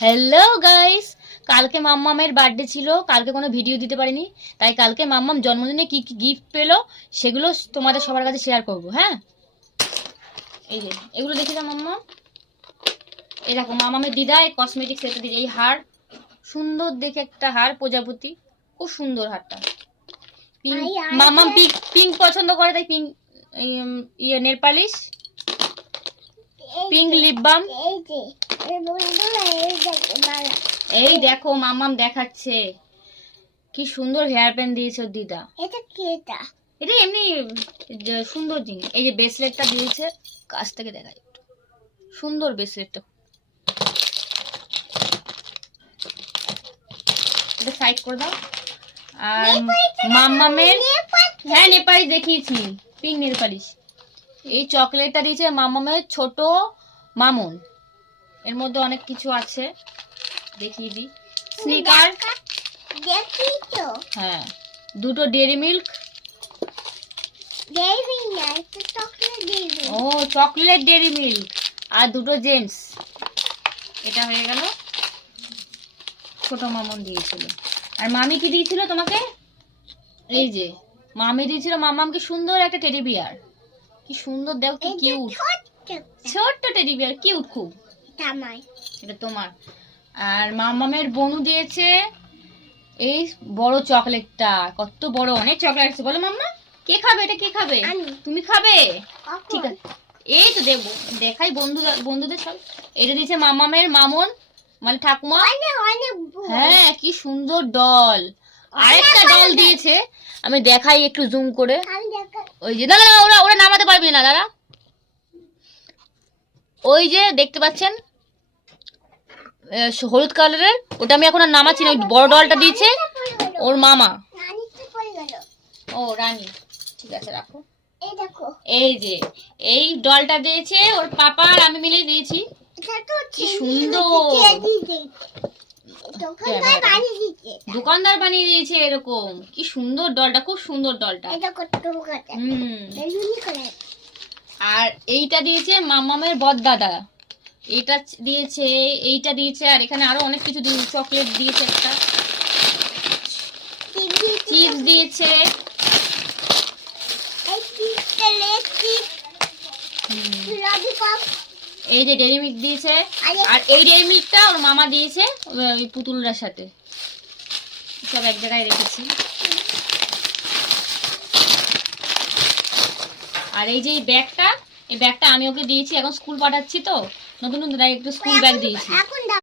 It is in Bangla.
হ্যালো গাইস, কালকে মাম্মামের বার্থডে ছিল। কালকে কোনো ভিডিও দিতে পারিনি, তাই কালকে মাম্মাম জন্মদিনে কি কি গিফট পেলো সেগুলো তোমাদের সবার কাছে শেয়ার করব। হ্যাঁ, এই যে এগুলো দেখে দাও মাম্মা। এই দেখো মামামের দিদা এই কসমেটিক্স এটা দিদি, এই হার সুন্দর দেখে একটা হার, প্রজাপতি, খুব সুন্দর হারটা। পিঙ্ক, মাম্মাম পিঙ্ক পিঙ্ক পছন্দ করে তাই পিঙ্ক ইয়ে nail polish, pink lip balm. এই দেখো মাম্মাম দেখাচ্ছে কি সুন্দর হেয়ার ব্যান্ড দিয়েছে ওর দিদা। এটা এমনি সুন্দর জিনিস। এই যে ব্রেসলেটটা দিয়েছে, কাছ থেকে দেখাই, সুন্দর ব্রেসলেটটা। এটা সাইড করে দাও। আর মাম্মামের, হ্যাঁ নেপালি দেখিয়েছি, পিঙ্ক নেল পালিশ। এই চকলেটটা দিয়েছে মাম্মামের ছোট মামুন। এর মধ্যে অনেক কিছু আছে, দেখিয়ে দিই। স্নিকার, হ্যাঁ, দুটো ডেয়ারি মিল্ক। ও চকলেট ডেয়ারি মিল্ক, আর দুটো জেমস। এটা হয়ে গেল, ছোট মামুন দিয়েছিল। আর মামি কি দিয়েছিল তোমাকে? এই যে মামি দিয়েছিল মামামকে সুন্দর একটা টেডি বিয়ার। কি সুন্দর, দেখো কি কিউট, ছোট্ট টেডি বিয়ার, কিউট খুব। এটা তোমার। আর মামামের বনু দিয়েছে এই বড় চকলেটটা, কত বড়, অনেক চকলেট আছে। বলো মাম্মা, কে খাবে এটা? কে খাবে? তুমি খাবে? ঠিক আছে, এই তো দেখবো, দেখাই বন্ধুদের সব। এটা দিয়েছে মামামের মামুন, মানে ঠাকুমা। হ্যাঁ, কি সুন্দর ডল। আরেকটা ডল দিয়েছে, আমি দেখাই একটু জুম করে। ওই যে দাদা, ওরা ওরা নামাতে পারবি না দাদা। ওই যে দেখতে পাচ্ছেন হলুদ কালারের, ওটা আমি এখন আর নামাচ্ছি না। ওই বড় ডলটা দিয়েছে ওর মামা। ও রানী, ঠিক আছে রাখো। এই যে এই ডলটা দিয়েছে ওর পাপা আর আমি মিলে দিয়েছি। কি সুন্দর, দোকানদার বানিয়ে দিয়েছে এরকম। কি সুন্দর ডলটা, খুব সুন্দর ডলটা। আর এইটা দিয়েছে মামামের বড়দাদা, এইটা দিয়েছে, এইটা দিয়েছে। আর এখানে আরো অনেক কিছু দিয়েছে, চকলেট দিয়েছে, একটা চিপস দিয়েছে। এই যে ডেইরি মিল্ক দিয়েছে। আর এই ডেইরি মিল্কটা ওর মামা দিয়েছে ওই পুতুলটার সাথে। সব এক জায়গায় রেখেছি। আর এই যে এই ব্যাগটা, এই ব্যাগটা আমি ওকে দিয়েছি, এখন স্কুল পাঠাচ্ছি তো, নতুন নতুন একটু স্কুল ব্যাগ দিয়েছি।